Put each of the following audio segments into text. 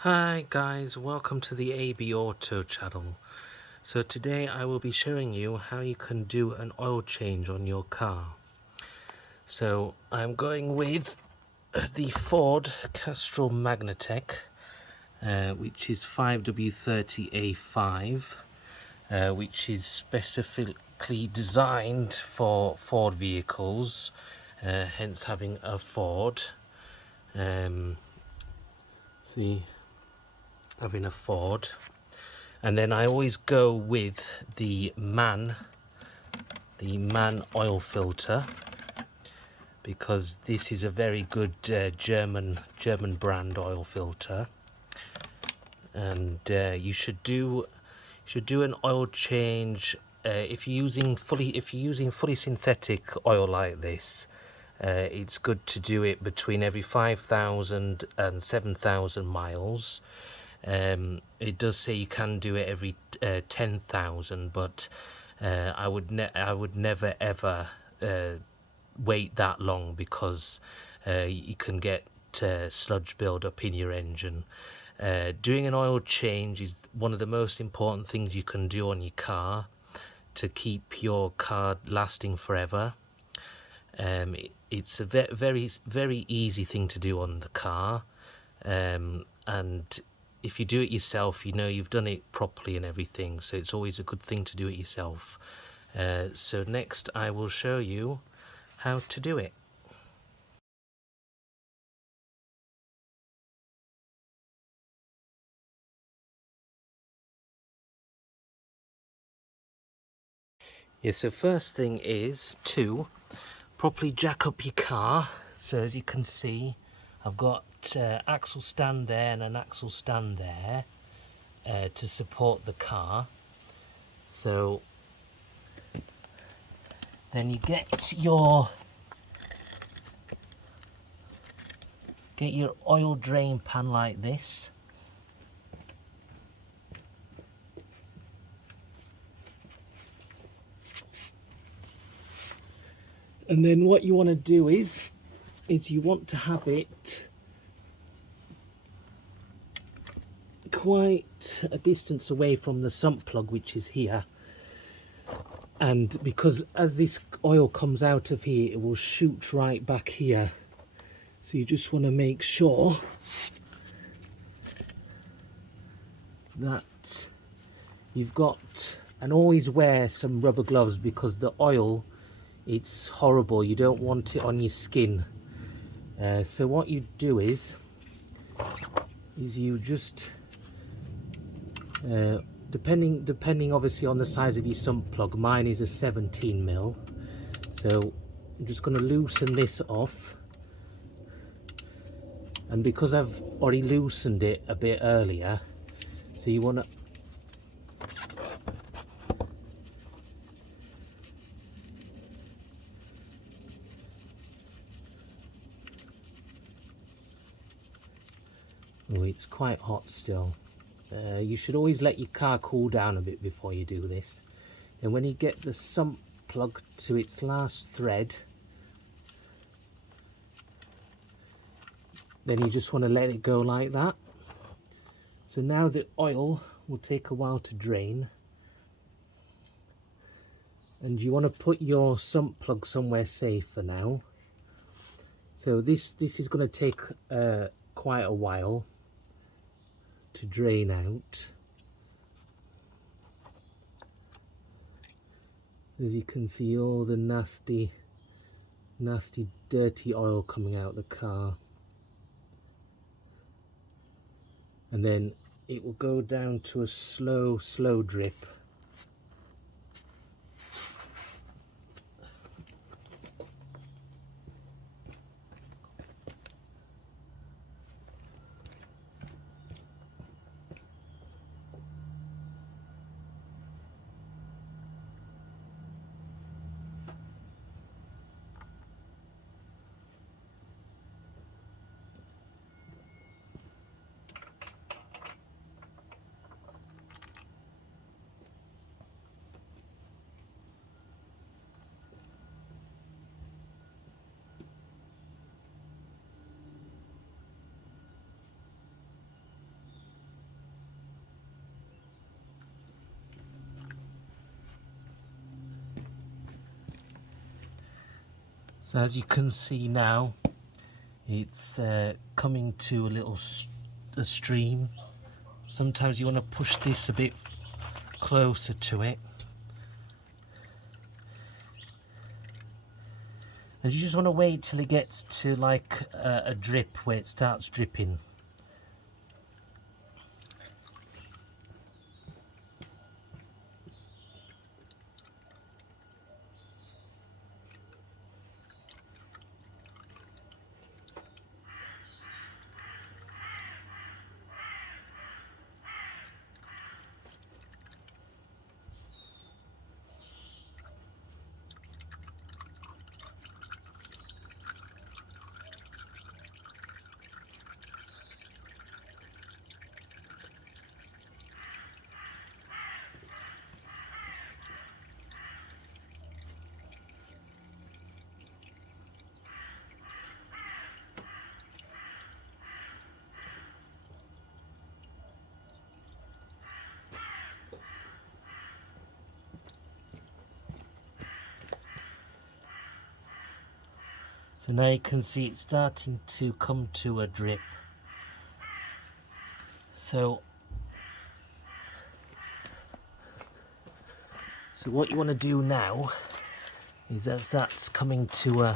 Hi guys, welcome to the AB Auto channel. So today I will be showing you how you can do an oil change on your car. So I'm going with the Ford Castrol Magnatec, which is 5W30A5, which is specifically designed for Ford vehicles, hence having a Ford. See, having a Ford. And then I always go with the MAN oil filter, because this is a very good German brand oil filter, and you should do an oil change if you're using fully synthetic oil like this. It's good to do it between every 5,000 and 7,000 miles. It does say you can do it every 10,000, but I would never ever wait that long, because you can get sludge build up in your engine. Doing an oil change is one of the most important things you can do on your car to keep your car lasting forever. It's a very easy thing to do on the car, and if you do it yourself, you know you've done it properly and everything, so it's always a good thing to do it yourself. So next I will show you how to do it. Yeah, so first thing is to properly jack up your car. So as you can see, I've got axle stand there and an axle stand there to support the car. So then you get your oil drain pan like this. And then what you want to do is you want to have it quite a distance away from the sump plug, which is here. And because as this oil comes out of here, it will shoot right back here. So you just want to make sure that you've got, and always wear some rubber gloves, because the oil, it's horrible. You don't want it on your skin. So what you do is you just depending obviously on the size of your sump plug. Mine is a 17mm, so I'm just going to loosen this off. And because I've already loosened it a bit earlier, so you want to oh, it's quite hot still. You should always let your car cool down a bit before you do this. And when you get the sump plug to its last thread, then you just want to let it go like that. So now the oil will take a while to drain, and you want to put your sump plug somewhere safe for now. So this is going to take quite a while to drain out. As you can see, all the nasty dirty oil coming out of the car, and then it will go down to a slow drip. So as you can see now, it's coming to a stream. Sometimes you want to push this a bit closer to it. And you just want to wait till it gets to like a drip where it starts dripping. So now you can see it's starting to come to a drip. So what you want to do now is, as that's coming to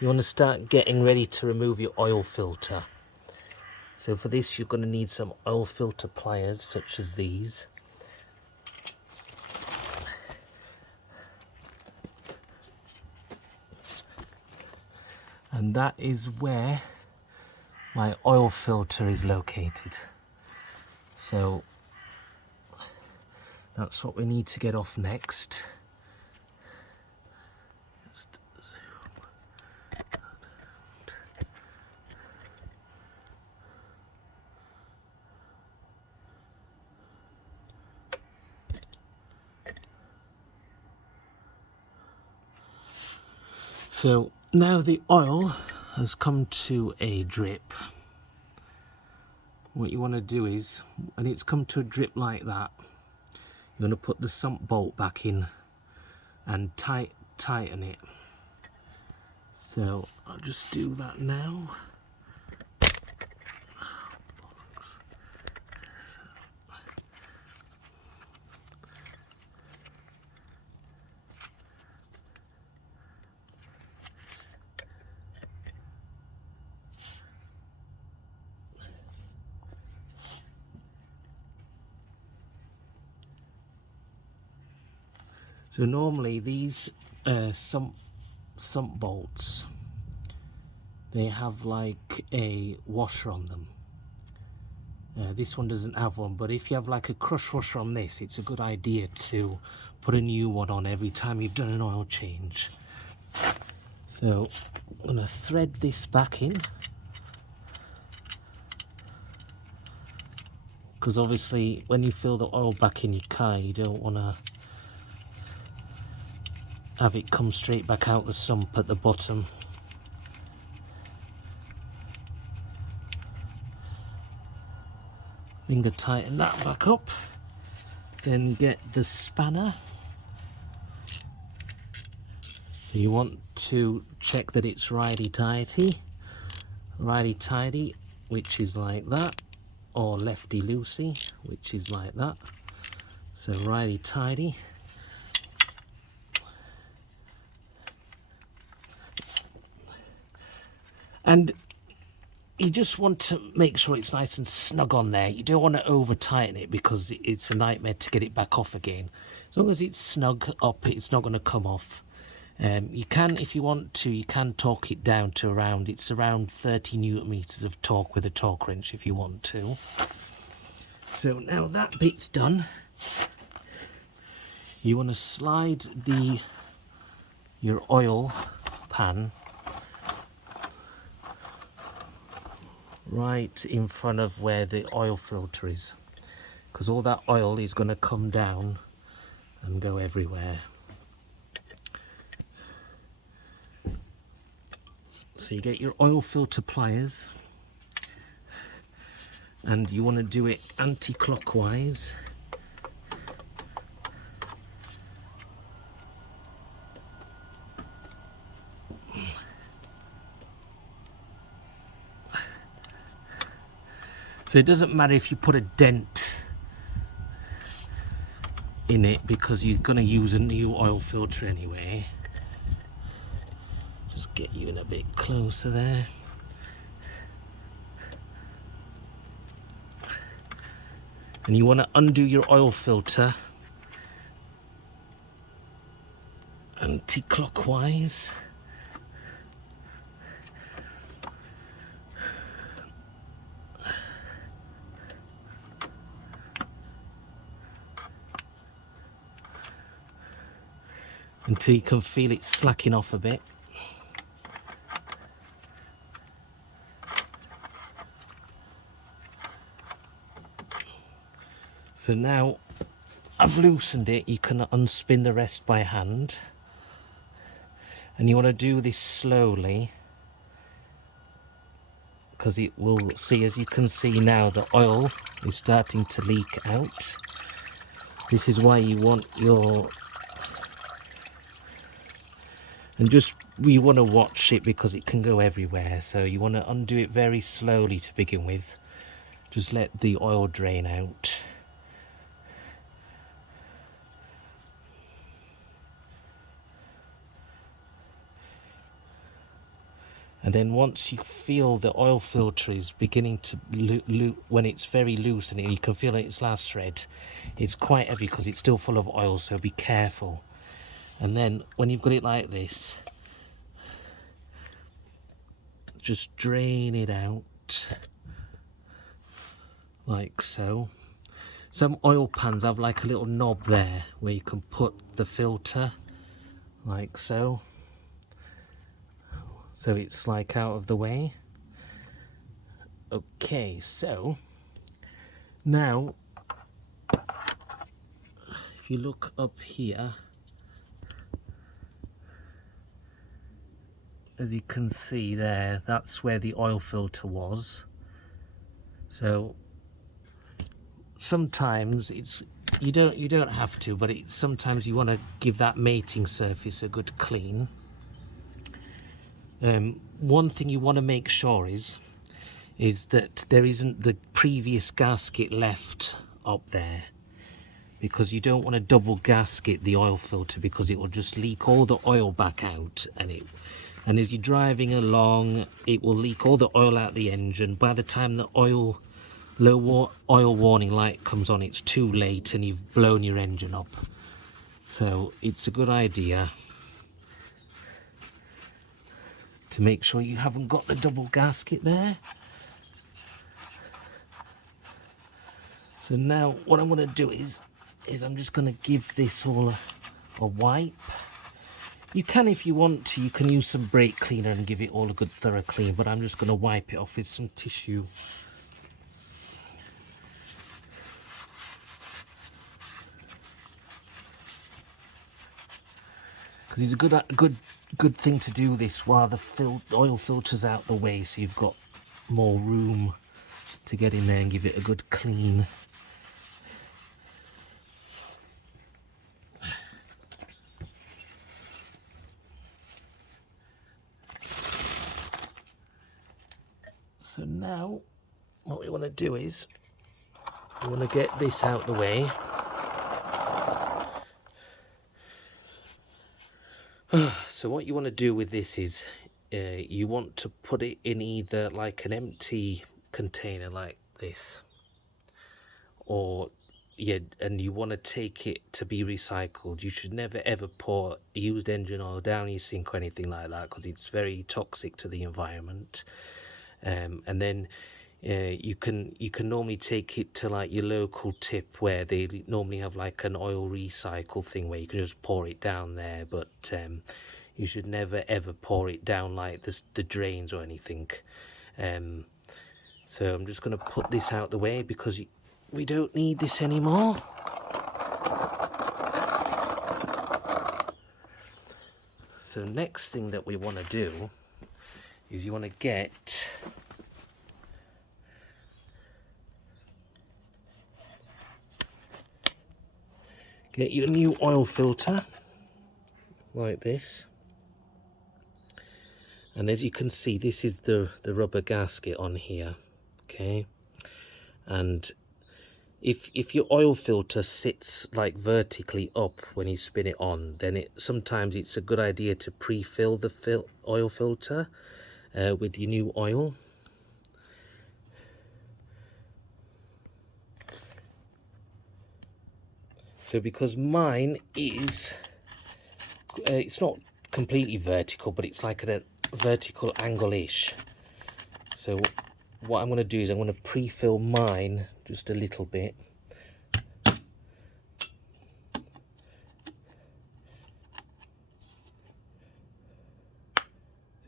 you want to start getting ready to remove your oil filter. So for this you're going to need some oil filter pliers such as these. And that is where my oil filter is located. So that's what we need to get off next. Just zoom. So now the oil has come to a drip. What you want to do is, when it's come to a drip like that, you want to put the sump bolt back in and tighten it. So I'll just do that now. So normally these sump bolts, they have like a washer on them. This one doesn't have one, but if you have like a crush washer on this, it's a good idea to put a new one on every time you've done an oil change. So I'm going to thread this back in, because obviously when you fill the oil back in your car, you don't want to have it come straight back out the sump at the bottom. Finger tighten that back up, then get the spanner. So you want to check that it's righty-tighty, which is like that, or lefty-loosey, which is like that. So righty-tighty. And you just want to make sure it's nice and snug on there. You don't want to over tighten it, because it's a nightmare to get it back off again. As long as it's snug up, it's not going to come off. You can, if you want to, you can torque it down to around 30 newton meters of torque with a torque wrench if you want to. So now that bit's done, you want to slide your oil pan right in front of where the oil filter is, because all that oil is going to come down and go everywhere. So you get your oil filter pliers, and you want to do it anti-clockwise. So it doesn't matter if you put a dent in it because you're going to use a new oil filter anyway. Just get you in a bit closer there. And you want to undo your oil filter anti-clockwise. Until you can feel it slacking off a bit. So now I've loosened it, you can unspin the rest by hand. And you want to do this slowly, because it will see, as you can see now, the oil is starting to leak out. This is why you want your... And just, you want to watch it because it can go everywhere. So you want to undo it very slowly to begin with. Just let the oil drain out. And then once you feel the oil filter is beginning to when it's very loose and you can feel its last thread, it's quite heavy because it's still full of oil, so be careful. And then when you've got it like this, just drain it out like so. Some oil pans have like a little knob there where you can put the filter like so. So it's like out of the way. Okay, so now if you look up here, as you can see there, that's where the oil filter was. So sometimes it's you don't have to, but sometimes you want to give that mating surface a good clean. One thing you want to make sure is that there isn't the previous gasket left up there, because you don't want to double gasket the oil filter, because it will just leak all the oil back out, and as you're driving along it will leak all the oil out the engine. By the time the low oil warning light comes on, it's too late and you've blown your engine up. So it's a good idea to make sure you haven't got the double gasket there. So now what I'm going to do is I'm just going to give this all a wipe. You can, if you want to, you can use some brake cleaner and give it all a good thorough clean, but I'm just going to wipe it off with some tissue. Because it's a good thing to do this while the oil filter's out the way, so you've got more room to get in there and give it a good clean. So now what we want to do is we want to get this out the way. So what you want to do with this is you want to put it in either like an empty container like this, or and you want to take it to be recycled. You should never ever pour used engine oil down your sink or anything like that, because it's very toxic to the environment. And then you can normally take it to like your local tip, where they normally have like an oil recycle thing where you can just pour it down there, but you should never ever pour it down like the drains or anything. So I'm just going to put this out the way because we don't need this anymore. So next thing that we want to do is you want to get your new oil filter like this, and as you can see, this is the rubber gasket on here. Okay, And if your oil filter sits like vertically up when you spin it on, then sometimes it's a good idea to pre-fill the oil filter with your new oil. So because mine is, it's not completely vertical, but it's like at a vertical angle-ish. So what I'm going to do is I'm going to pre-fill mine just a little bit.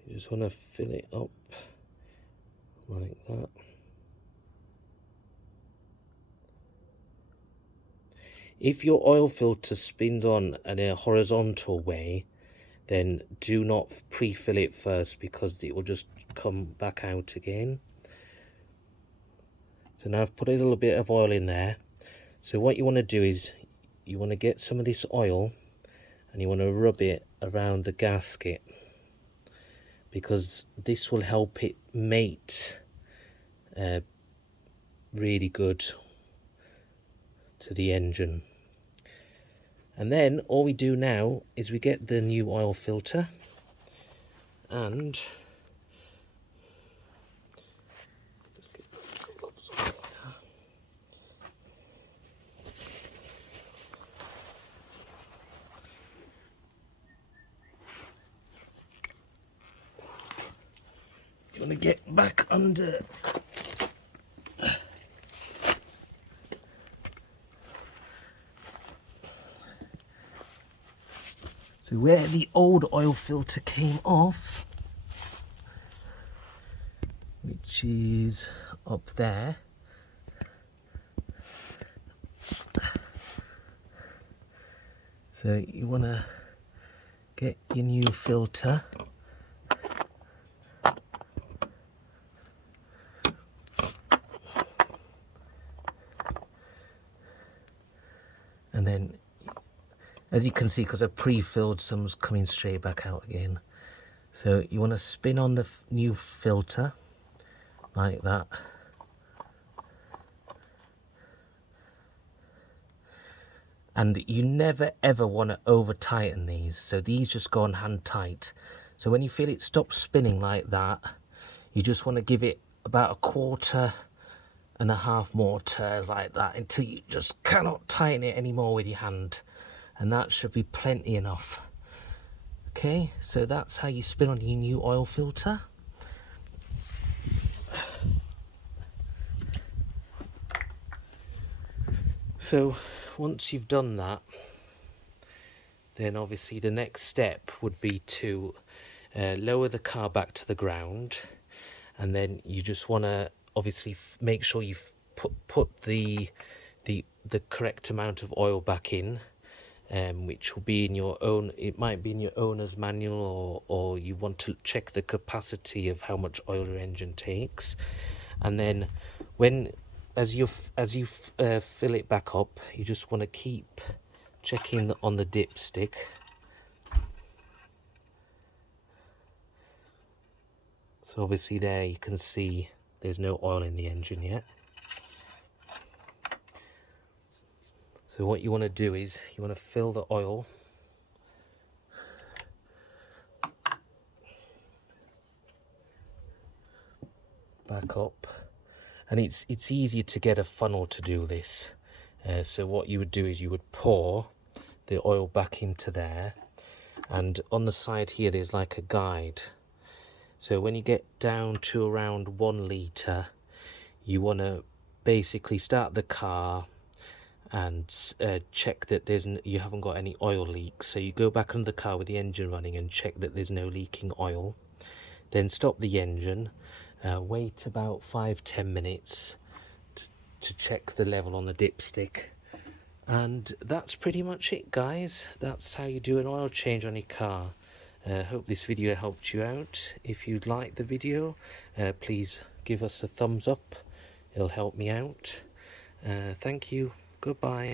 You just want to fill it up like that. If your oil filter spins on in a horizontal way, then do not pre-fill it first, because it will just come back out again. So now I've put a little bit of oil in there. So what you want to do is you want to get some of this oil and you want to rub it around the gasket, because this will help it mate really good to the engine. And then all we do now is we get the new oil filter and you want to get back under. So where the old oil filter came off, which is up there, so you want to get your new filter. And then, as you can see, because I pre-filled, some's coming straight back out again. So you want to spin on the new filter like that. And you never ever want to over tighten these, so these just go on hand tight. So when you feel it stop spinning like that, you just want to give it about 1.5 more turns like that until you just cannot tighten it anymore with your hand, and that should be plenty enough. Okay, so that's how you spin on your new oil filter. So once you've done that, then obviously the next step would be to lower the car back to the ground, and then you just want to obviously make sure you've put the correct amount of oil back in, which will be in your own, it might be in your owner's manual, or you want to check the capacity of how much oil your engine takes. And then as you fill it back up, you just want to keep checking on the dipstick. So obviously there you can see there's no oil in the engine yet. So what you want to do is you want to fill the oil back up, and it's easier to get a funnel to do this. So what you would do is you would pour the oil back into there, and on the side here there's like a guide. So when you get down to around 1 litre, you want to basically start the car and check that you haven't got any oil leaks. So you go back under the car with the engine running and check that there's no leaking oil. Then stop the engine, wait about 5-10 minutes to check the level on the dipstick. And that's pretty much it, guys. That's how you do an oil change on your car. Hope this video helped you out. If you'd like the video, please give us a thumbs up. It'll help me out. Thank you. Goodbye.